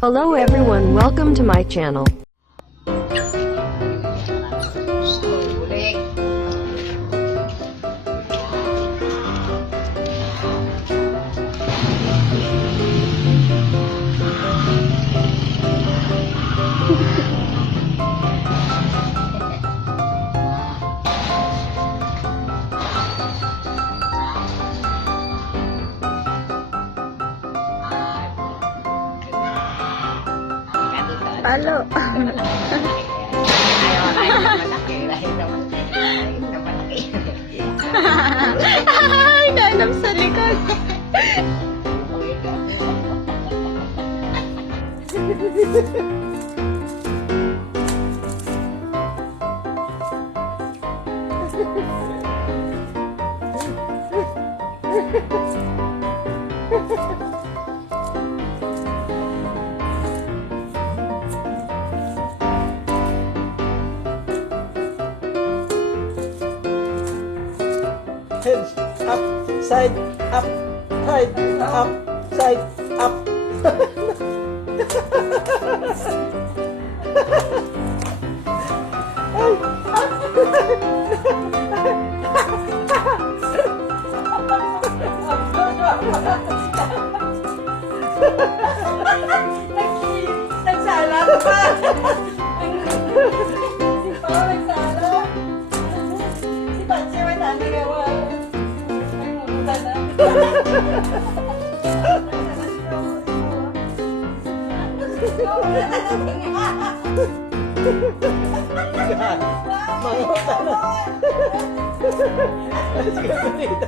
Hello everyone, welcome to my channel. Halo. Ay, nanap sa likod. Heads up, side up, side up, side up. Nagsala ka pa! Si Pao nagsala. Si Patsy wala nagawa. Ay, mabuta na. Manguta na. Let's go, Bonita.